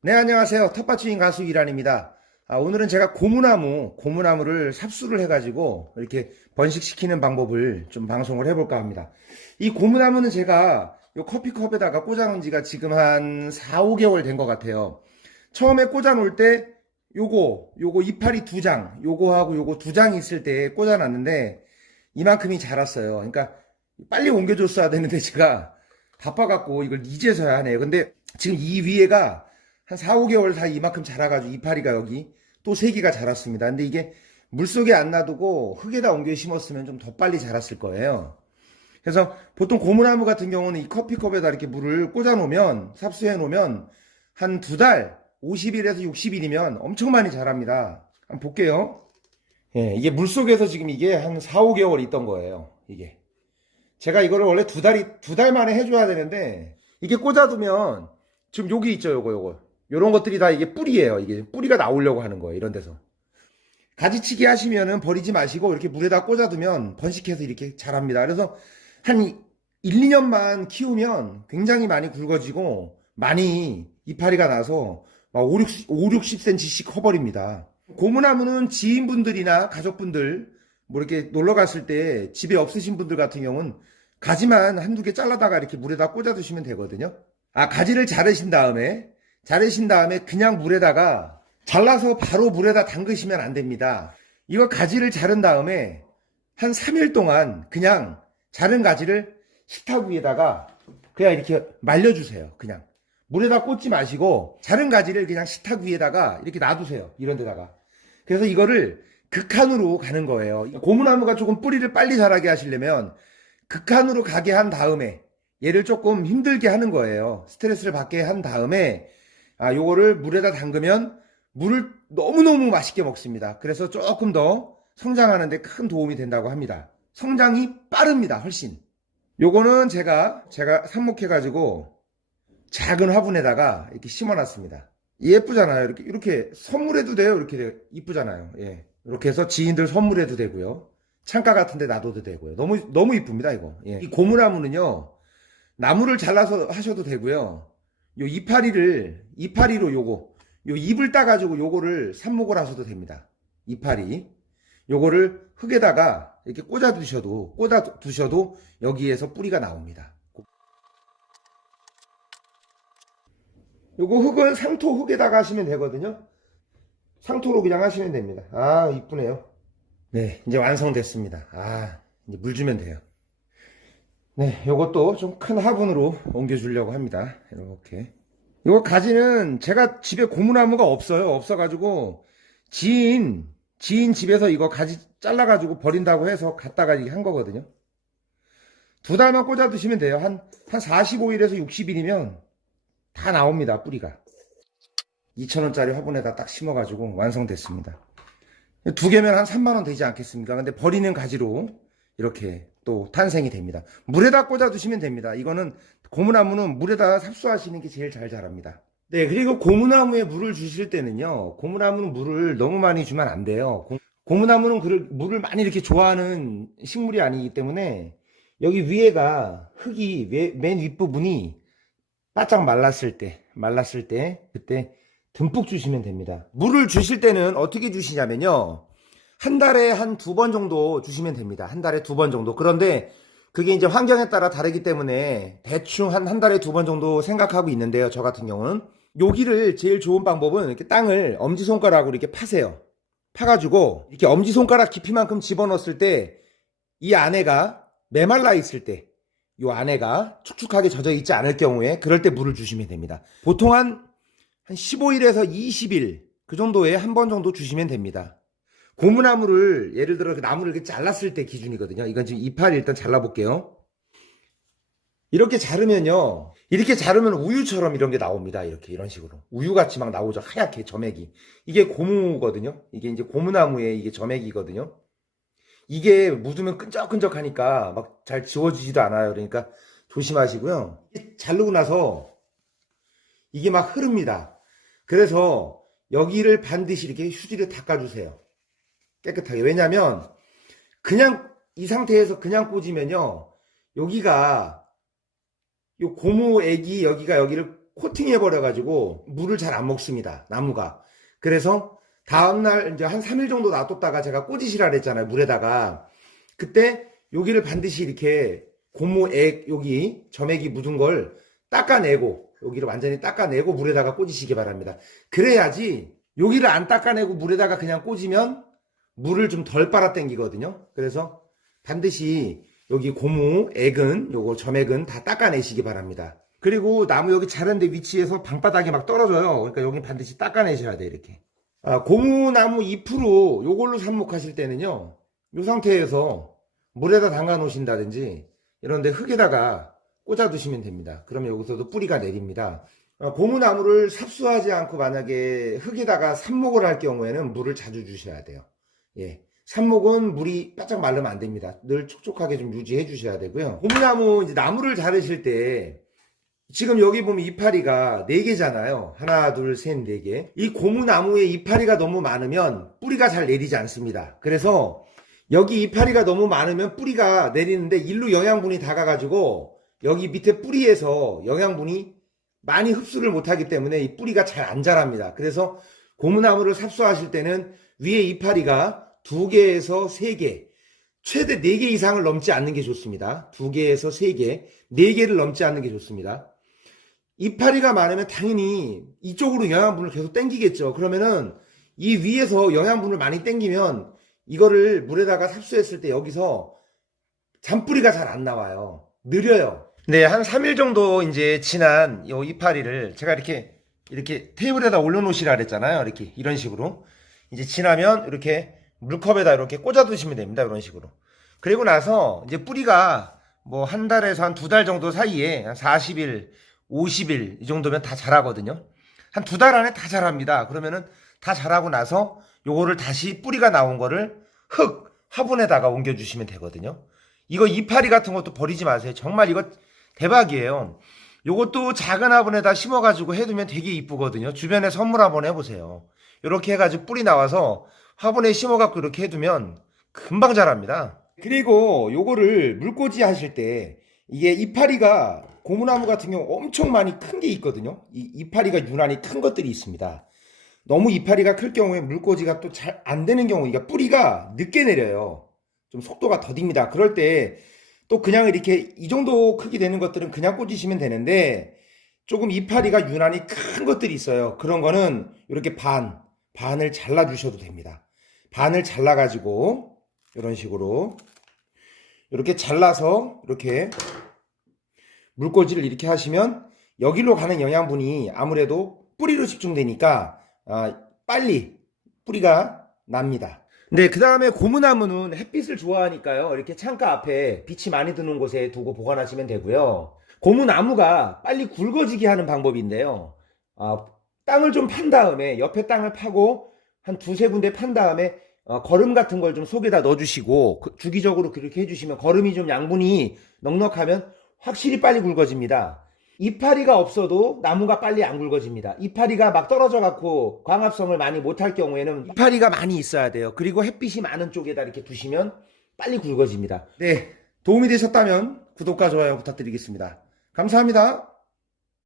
네, 안녕하세요. 텃밭 주인 가수 이란입니다. 오늘은 제가 고무나무를 삽수를 해가지고 이렇게 번식시키는 방법을 좀 방송을 해볼까 합니다. 이 고무나무는 제가 요 커피컵에다가 꽂아놓은 지가 지금 한 4, 5개월 된 것 같아요. 처음에 꽂아놓을 때 요거 이파리 두 장, 요거하고 요거 두 장이 있을 때 꽂아놨는데 이만큼이 자랐어요. 그러니까 빨리 옮겨줬어야 되는데 제가 바빠갖고 이걸 이제서야 하네요. 근데 지금 이 위에가 한 4, 5개월 사이 이만큼 자라가지고 이파리가 여기 또 3개가 자랐습니다. 근데 이게 물속에 안 놔두고 흙에다 옮겨 심었으면 좀 더 빨리 자랐을 거예요. 그래서 보통 고무나무 같은 경우는 이 커피컵에다 이렇게 물을 꽂아 놓으면, 삽수해 놓으면 한 2달, 50일에서 60일이면 엄청 많이 자랍니다. 한번 볼게요. 예, 이게 물속에서 지금 이게 한 4, 5개월 있던 거예요. 이게. 제가 이거를 원래 2달 만에 해줘야 되는데, 이게 꽂아두면, 지금 여기 있죠, 요거. 요런 것들이 다 이게 뿌리예요. 이게 뿌리가 나오려고 하는 거예요. 이런 데서. 가지치기 하시면은 버리지 마시고 이렇게 물에다 꽂아두면 번식해서 이렇게 자랍니다. 그래서 한 1, 2년만 키우면 굉장히 많이 굵어지고 많이 이파리가 나서 막 5, 60cm씩 커버립니다. 고무나무는 지인분들이나 가족분들 뭐 이렇게 놀러 갔을 때 집에 없으신 분들 같은 경우는 가지만 한두 개 잘라다가 이렇게 물에다 꽂아두시면 되거든요. 가지를 자르신 다음에 그냥 물에다가 잘라서 바로 물에다 담그시면 안 됩니다. 이거 가지를 자른 다음에 한 3일 동안 그냥 자른 가지를 식탁 위에다가 그냥 이렇게 말려주세요. 그냥. 물에다 꽂지 마시고 자른 가지를 그냥 식탁 위에다가 이렇게 놔두세요. 이런 데다가. 그래서 이거를 극한으로 가는 거예요. 고무나무가 조금 뿌리를 빨리 자라게 하시려면 극한으로 가게 한 다음에 얘를 조금 힘들게 하는 거예요. 스트레스를 받게 한 다음에 요거를 물에다 담그면 물을 너무너무 맛있게 먹습니다. 그래서 조금 더 성장하는 데 큰 도움이 된다고 합니다. 성장이 빠릅니다. 훨씬. 요거는 제가 삽목해가지고 작은 화분에다가 이렇게 심어놨습니다. 예쁘잖아요. 이렇게 선물해도 돼요. 이렇게 이쁘잖아요. 예. 이렇게 해서 지인들 선물해도 되고요. 창가 같은 데 놔둬도 되고요. 너무 이쁩니다, 이거. 예. 이 고무나무는요, 나무를 잘라서 하셔도 되고요. 요 이파리로 요 잎을 따가지고 요거를 삽목을 하셔도 됩니다. 이파리. 요거를 흙에다가 이렇게 꽂아 두셔도 여기에서 뿌리가 나옵니다. 요거 흙은 상토 흙에다가 하시면 되거든요. 상토로 그냥 하시면 됩니다. 이쁘네요. 네, 이제 완성됐습니다. 이제 물 주면 돼요. 네, 요것도 좀 큰 화분으로 옮겨주려고 합니다. 이렇게. 요거 가지는 제가 집에 고무나무가 없어요. 없어가지고, 지인 집에서 이거 가지 잘라가지고 버린다고 해서 갖다가 이게 한 거거든요. 2달만 꽂아 두시면 돼요. 한 45일에서 60일이면 다 나옵니다, 뿌리가. 2,000원짜리 화분에다 딱 심어가지고 완성됐습니다. 2개면 한 3만원 되지 않겠습니까? 근데 버리는 가지로 이렇게 또 탄생이 됩니다. 물에다 꽂아 두시면 됩니다. 이거는 고무나무는 물에다 삽수하시는 게 제일 잘 자랍니다. 네, 그리고 고무나무에 물을 주실 때는요, 고무나무는 물을 너무 많이 주면 안 돼요. 고무나무는 물을 많이 이렇게 좋아하는 식물이 아니기 때문에 여기 위에가 흙이 맨 윗부분이 바짝 말랐을 때 그때 듬뿍 주시면 됩니다. 물을 주실 때는 어떻게 주시냐면요, 한 달에 한 2번 정도 주시면 됩니다. 한 달에 2번 정도. 그런데 그게 이제 환경에 따라 다르기 때문에 대충 한 달에 2번 정도 생각하고 있는데요. 저 같은 경우는 여기를 제일 좋은 방법은 이렇게 땅을 엄지손가락으로 이렇게 파세요. 파가지고 이렇게 엄지손가락 깊이만큼 집어넣었을 때 이 안에가 메말라 있을 때 이 안에가 축축하게 젖어 있지 않을 경우에 그럴 때 물을 주시면 됩니다. 보통 한 15일에서 20일 그 정도에 한 번 정도 주시면 됩니다. 고무나무를 예를 들어 그 나무를 이렇게 잘랐을 때 기준이거든요. 이건 지금 이파리 일단 잘라볼게요. 이렇게 자르면요, 이렇게 자르면 우유처럼 이런 게 나옵니다. 이런 식으로 우유같이 막 나오죠. 하얗게 점액이. 이게 고무거든요. 이게 이제 고무나무의 이게 점액이거든요. 이게 묻으면 끈적끈적하니까 막 잘 지워지지도 않아요. 그러니까 조심하시고요. 자르고 나서 이게 막 흐릅니다. 그래서 여기를 반드시 이렇게 휴지를 닦아주세요. 깨끗하게. 왜냐면 그냥 이 상태에서 그냥 꽂으면요, 여기가 요 고무 액이 여기를 코팅해버려가지고 물을 잘 안 먹습니다. 나무가. 그래서 다음날 이제 한 3일 정도 놔뒀다가 제가 꽂으시라 그랬잖아요. 물에다가. 그때 여기를 반드시 이렇게 고무액 여기 점액이 묻은 걸 닦아내고 여기를 완전히 닦아내고 물에다가 꽂으시기 바랍니다. 그래야지 여기를 안 닦아내고 물에다가 그냥 꽂으면 물을 좀 덜 빨아 당기거든요. 그래서 반드시 여기 고무액은 요거 점액은 다 닦아내시기 바랍니다. 그리고 나무 여기 자른 데 위치에서 방바닥에 막 떨어져요. 그러니까 여기 반드시 닦아내셔야 돼 이렇게. 고무나무 잎으로 요걸로 삽목하실 때는요. 이 상태에서 물에다 담가 놓으신다든지 이런데 흙에다가 꽂아 두시면 됩니다. 그러면 여기서도 뿌리가 내립니다. 고무나무를 삽수하지 않고 만약에 흙에다가 삽목을 할 경우에는 물을 자주 주셔야 돼요. 예. 삽목은 물이 바짝 마르면 안 됩니다. 늘 촉촉하게 좀 유지해 주셔야 되고요. 고무나무 이제 나무를 자르실 때 지금 여기 보면 이파리가 4개잖아요. 하나, 둘, 셋, 4개. 이 고무나무에 이파리가 너무 많으면 뿌리가 잘 내리지 않습니다. 그래서 여기 이파리가 너무 많으면 뿌리가 내리는데 일로 영양분이 다 가가지고 여기 밑에 뿌리에서 영양분이 많이 흡수를 못하기 때문에 이 뿌리가 잘 안 자랍니다. 그래서 고무나무를 삽수하실 때는 위에 이파리가 2개에서 3개, 최대 4개 이상을 넘지 않는 게 좋습니다. 2개에서 3개, 4개를 넘지 않는 게 좋습니다. 이파리가 많으면 당연히 이쪽으로 영양분을 계속 땡기겠죠. 그러면은 이 위에서 영양분을 많이 땡기면 이거를 물에다가 삽수했을 때 여기서 잔뿌리가 잘 안 나와요. 느려요. 네, 한 3일 정도 이제 지난 이 이파리를 제가 이렇게 테이블에다 올려놓으시라 그랬잖아요. 이렇게 이런 식으로 이제 지나면 이렇게 물컵에다 이렇게 꽂아 두시면 됩니다. 이런 식으로. 그리고 나서 이제 뿌리가 뭐 한 달에서 한 2달 정도 사이에 한 40일, 50일 이 정도면 다 자라거든요. 한 2달 안에 다 자랍니다. 그러면은 다 자라고 나서 요거를 다시 뿌리가 나온 거를 화분에다가 옮겨주시면 되거든요. 이거 이파리 같은 것도 버리지 마세요. 정말 이거 대박이에요. 요것도 작은 화분에다 심어가지고 해두면 되게 이쁘거든요. 주변에 선물 한번 해보세요. 이렇게 해가지고 뿌리 나와서 화분에 심어갖고 이렇게 해두면 금방 자랍니다. 그리고 요거를 물꽂이 하실 때 이게 이파리가 고무나무 같은 경우 엄청 많이 큰 게 있거든요. 이 이파리가 유난히 큰 것들이 있습니다. 너무 이파리가 클 경우에 물꽂이가 또 잘 안 되는 경우, 그러니까 뿌리가 늦게 내려요. 좀 속도가 더딥니다. 그럴 때 또 그냥 이렇게 이 정도 크기 되는 것들은 그냥 꽂으시면 되는데 조금 이파리가 유난히 큰 것들이 있어요. 그런 거는 이렇게 반을 잘라 주셔도 됩니다. 반을 잘라 가지고 이런 식으로 이렇게 잘라서 이렇게 물꽂이를 이렇게 하시면 여기로 가는 영양분이 아무래도 뿌리로 집중되니까 빨리 뿌리가 납니다. 네, 그 다음에 고무나무는 햇빛을 좋아하니까요. 이렇게 창가 앞에 빛이 많이 드는 곳에 두고 보관하시면 되고요. 고무나무가 빨리 굵어지게 하는 방법인데요. 땅을 좀 판 다음에 옆에 땅을 파고 한 2-3군데 판 다음에 거름 같은 걸 좀 속에다 넣어주시고 주기적으로 그렇게 해주시면 거름이 좀 양분이 넉넉하면 확실히 빨리 굵어집니다. 이파리가 없어도 나무가 빨리 안 굵어집니다. 이파리가 막 떨어져 갖고 광합성을 많이 못할 경우에는 이파리가 많이 있어야 돼요. 그리고 햇빛이 많은 쪽에다 이렇게 두시면 빨리 굵어집니다. 네, 도움이 되셨다면 구독과 좋아요 부탁드리겠습니다. 감사합니다.